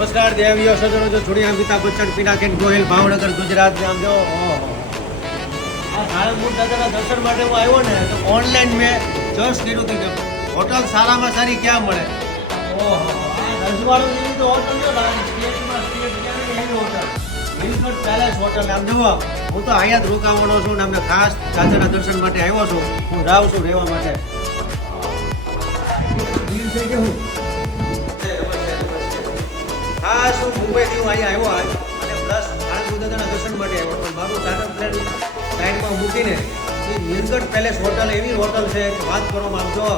નમસ્કાર દેવીઓ સજનો જો છોડી અમિતાભ બચ્ચન પિનાકેન ગોહિલ ભાવનગર ગુજરાત આમ જો આ સાળંગપુર દાદાના દર્શન માટે હું આવ્યો ને તો ઓનલાઈન મેં સર્ચ કર્યું હતું કે હોટલ સારામાં સારી ક્યાં મળે. ઓહો આ રજવાડું જેવી તો હોટલ છે ભાઈ, સ્ટેટમાં સ્ટેટ ક્યાં એવી હોટલ વિલફર્ડ પેલેસ હોટલ. આમ જુઓ હું તો અહીંયા જ રોકાવાનો છું ને અમને ખાસ દાદાના દર્શન માટે આવ્યો છું. હું રાવ છું રહેવા માટે. બિલ છે કે હું હા શું મુંબઈથી હું અહીંયા આવ્યો અને પ્લસ સાળંગપુર દાદાના દર્શન માટે આવ્યો, પણ મારું ચાર્ટર પ્લેન સાઈડમાં મૂકીને એ નીલકંઠ પેલેસ હોટલ એવી હોટલ છે કે વાત કરવામાં આવજો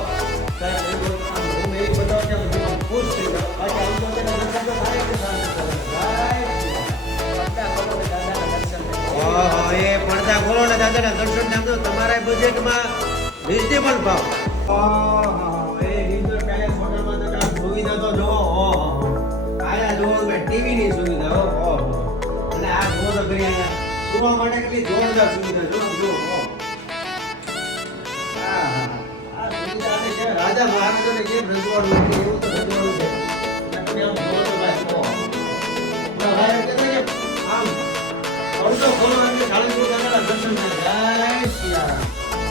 સાહેબ. હું એવી બતાવું કે હું ખુશ થઈ જાઉં. બાકી આમ તો તેના દર્શન તો થાય કે એ પડદા ખોલો ને દાદાના દર્શન નામ તો તમારા બજેટમાં રિઝનેબલ ભાવ. એ નીલકંઠ પેલેસ હોટલમાં તો સુવિધા તો જો ટીવીની સુવિધા અને આ જુઓ તો કરી અહીંયા સુવા માટે કેટલી જોરદાર સુવિધા જો આ સુવિધા છે. રાજા મહારાજાને કેમ રજવાડું હતું એવું તો રજવાડું છે. તમે આમ જુઓ તો ભાઈ આમ અડધો ખોલો એટલે સાળંગપુર દાદાના દર્શન થાય. જય સિયા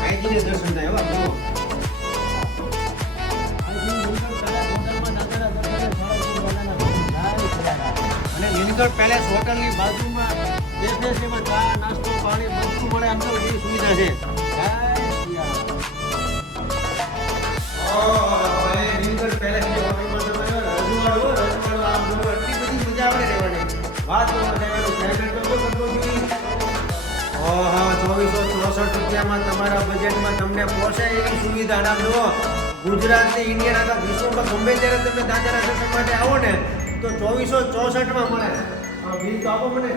આઈજીને દર્શન થાય. એવા જુઓ નીલકંઠ પેલેસ હોટલની બાજુમાં કેફે છે, એમાં ચા નાસ્તો પાણી બધું મળે. આમ તો એવી સુવિધા છે. નીલકંઠ પેલેસની હોટલમાં તમે રજવાડું આમ જુઓ એટલી બધી મજા આવે રહેવાની વાત ઓહો 2464 રૂપિયામાં તમારા બજેટમાં તમને પોસાય એવી સુવિધા. આમ જુઓ ગુજરાતની ઇન્ડિયન આખા વિશ્વમાં ગમે ત્યારે તમે દાદાના દર્શન માટે આવો ને તો 2464માં મળે. બિલ તો આપો મને.